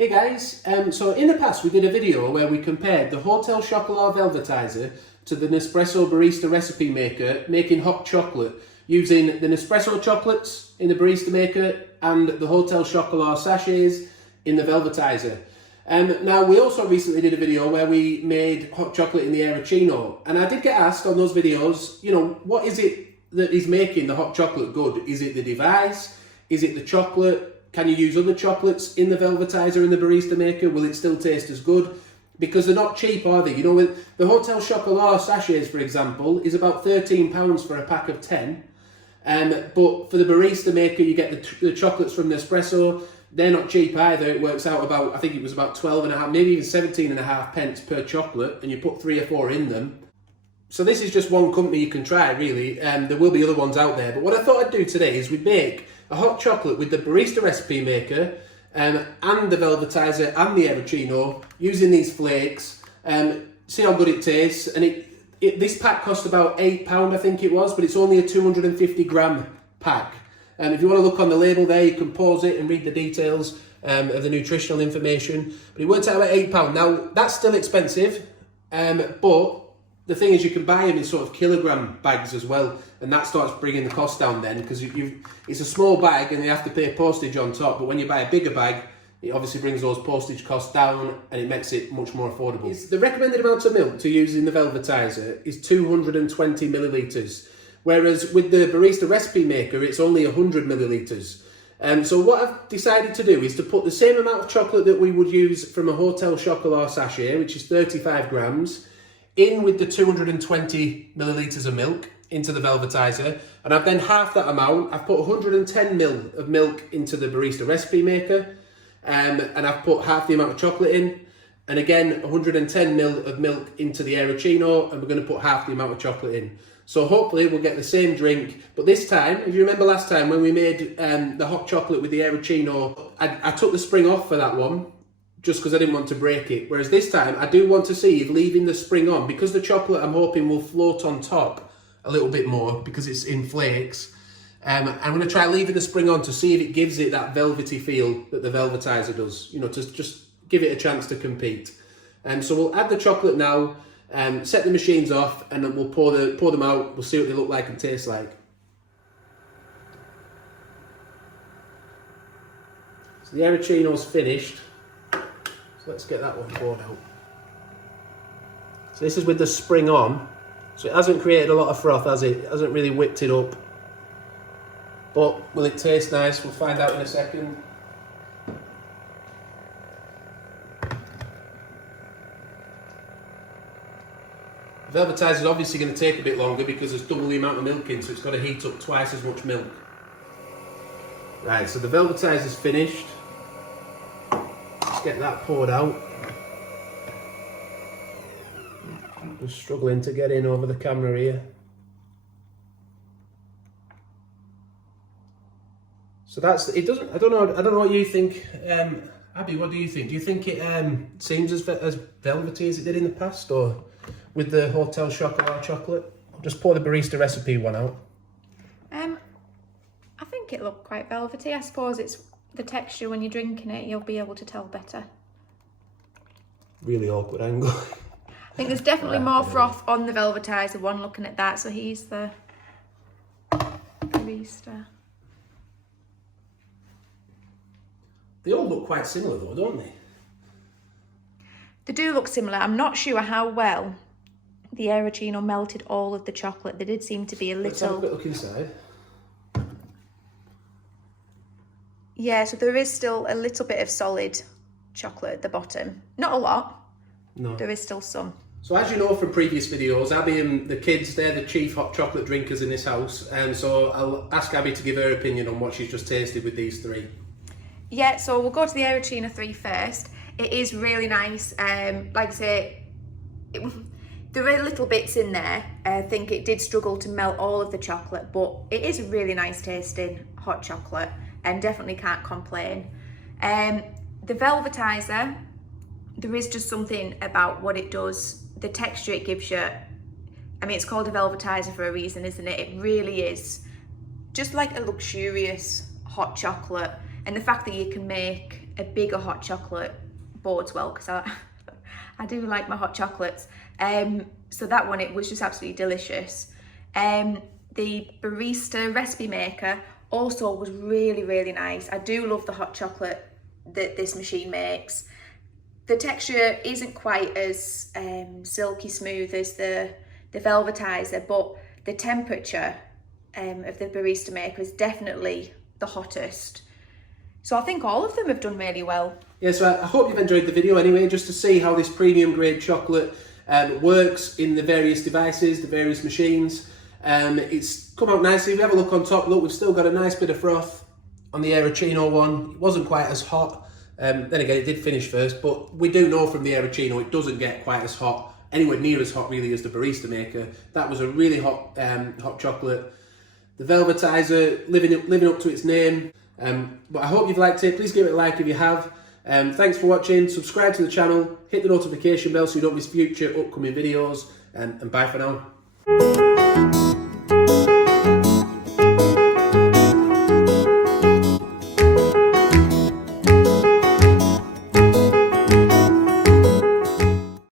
Hey guys, so in the past we did a video where we compared the Hotel Chocolat Velvetiser to the Nespresso Barista Recipe Maker making hot chocolate using the Nespresso chocolates in the Barista Maker and the Hotel Chocolat sachets in the Velvetiser. Now we also recently did a video where we made hot chocolate in the Aeroccino, and I did get asked on those videos, you know, what is it that is making the hot chocolate good? Is it the device? Is it the chocolate? Can you use other chocolates in the Velvetiser and the Barista Maker? Will it still taste as good? Because they're not cheap, are they? You know, with the Hotel Chocolat sachets, for example, is about £13 for a pack of 10. But for the Barista Maker, you get the chocolates from Nespresso. They're not cheap either. It works out about, I think it was about 12.5, maybe even 17.5 pence per chocolate, and you put 3 or 4 in them. So this is just one company you can try, really. There will be other ones out there. But what I thought I'd do today is we'd make a hot chocolate with the Barista Recipe Maker and the Velvetiser and the Aeroccino using these flakes. See how good it tastes. And this pack cost about £8, I think it was, but it's only a 250 gram pack. If you want to look on the label there, you can pause it and read the details of the nutritional information. But it worked out at £8. Now, that's still expensive, but the thing is you can buy them in sort of kilogram bags as well, and that starts bringing the cost down then, because it's a small bag and you have to pay postage on top, but when you buy a bigger bag, it obviously brings those postage costs down and it makes it much more affordable. The recommended amount of milk to use in the Velvetiser is 220 millilitres, whereas with the Barista Recipe Maker, it's only 100 millilitres. So what I've decided to do is to put the same amount of chocolate that we would use from a Hotel Chocolat sachet, which is 35 grams, in with the 220 millilitres of milk into the Velvetiser, and I've then half that amount. I've put 110 ml of milk into the Barista Recipe Maker, and I've put half the amount of chocolate in, and again 110 ml of milk into the Aeroccino, and we're going to put half the amount of chocolate in. So hopefully we'll get the same drink, but this time, if you remember last time when we made the hot chocolate with the Aeroccino, I took the spring off for that one, just because I didn't want to break it. Whereas this time, I do want to see if leaving the spring on, because the chocolate I'm hoping will float on top a little bit more because it's in flakes. I'm going to try leaving the spring on to see if it gives it that velvety feel that the Velvetiser does, you know, to just give it a chance to compete. So we'll add the chocolate now, set the machines off, and then we'll pour them out. We'll see what they look like and taste like. So the Aeroccino's finished. So let's get that one poured out. So this is with the spring on. So it hasn't created a lot of froth, has it? It hasn't really whipped it up. But will it taste nice? We'll find out in a second. The Velvetiser is obviously going to take a bit longer because there's double the amount of milk in, so it's got to heat up twice as much milk. Right, so the Velvetiser is finished. Let's get that poured out. I'm struggling to get in over the camera here. So that's it. Doesn't I don't know what you think, Abby. What do you think? Do you think it seems as velvety as it did in the past, or with the Hotel Chocolat chocolate? I'll just pour the Barista Recipe one out. I think it looked quite velvety. I suppose it's the texture when you're drinking it, you'll be able to tell better. Really awkward angle. I think there's definitely more froth on the Velvetiser one, looking at that. So he's the Barista. They all look quite similar though, don't they? They do look similar. I'm not sure how well the Aeroccino melted all of the chocolate. There did seem to be a little... Let's have a quick look inside. Yeah, so there is still a little bit of solid chocolate at the bottom. Not a lot. No. There is still some. So as you know from previous videos, Abby and the kids, they're the chief hot chocolate drinkers in this house. And so I'll ask Abby to give her opinion on what she's just tasted with these three. Yeah, so we'll go to the Aeroccino 3 first. It is really nice. Like I say, there are little bits in there. I think it did struggle to melt all of the chocolate, but it is a really nice tasting hot chocolate and definitely can't complain. The Velvetiser, there is just something about what it does, the texture it gives you. I mean, it's called a Velvetiser for a reason, isn't it? It really is just like a luxurious hot chocolate. And the fact that you can make a bigger hot chocolate bodes well, because I do like my hot chocolates. So that one, it was just absolutely delicious. The Barista Recipe Maker also was really, really nice. I do love the hot chocolate that this machine makes. The texture isn't quite as silky smooth as the Velvetiser, but the temperature of the Barista Maker is definitely the hottest. So I think all of them have done really well. Yeah, so I hope you've enjoyed the video anyway, just to see how this premium grade chocolate works in the various devices, the various machines. It's come out nicely. If we have a look on top, look, we've still got a nice bit of froth on the Aeroccino one. It wasn't quite as hot. Then again, it did finish first, but we do know from the Aeroccino it doesn't get quite as hot, anywhere near as hot really as the Barista Maker. That was a really hot hot chocolate. The Velvetiser living up to its name. But I hope you've liked it. Please give it a like if you have. Thanks for watching. Subscribe to the channel. Hit the notification bell so you don't miss future upcoming videos. And bye for now.